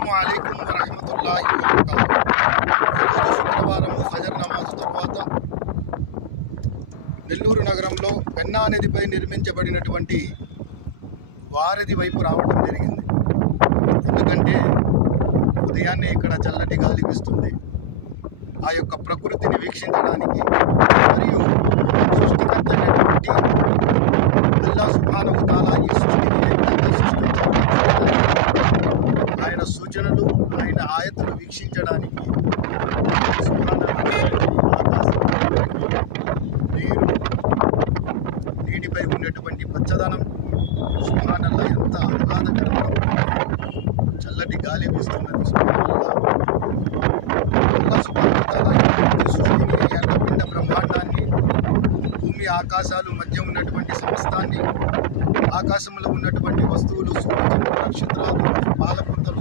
అస్సలాముఅలైకుం వరహమతుల్లాహి వబరకాతుహు. ఈరోజు శుక్రవారం ఫజర్ నమాజ్ తర్వాత నెల్లూరు నగరంలో పెన్నా నదిపై నిర్మించబడినటువంటి వారధి వైపు రావడం జరిగింది. ఎందుకంటే ఉదయాన్నే ఇక్కడ చల్లటి గాలి వీస్తుంది. ఆ యొక్క ప్రకృతిని వీక్షించడానికి మరియు సృష్టికర్త అయినటువంటి అల్లాహ్ సుబ్హానహు తఆలా ఈ సృష్టిని ఏ విధంగా సృష్టించారో ఆయన సూచనలు, ఆయన ఆయతలు వీక్షించడానికి నీరు, నీటిపై ఉన్నటువంటి పచ్చదనం సుబ్హానల్లాహ్ ఎంత ఆహ్లాదకరంగా ఉంటుంది. చల్లటి గాలి వీస్తున్నది. సుబ్హానల్లాహ్. అల్లాహ్ సుబ్హానహు తఆలా ఈ సృష్టిని, అండపిండ బ్రహ్మాండాన్ని, భూమి ఆకాశాలు మధ్య ఉన్నటువంటి సమస్తాన్ని, ఆకాశంలో ఉన్నటువంటి వస్తువులు, సూర్యచంద్ర నక్షత్రాలు, పాలపుంతలు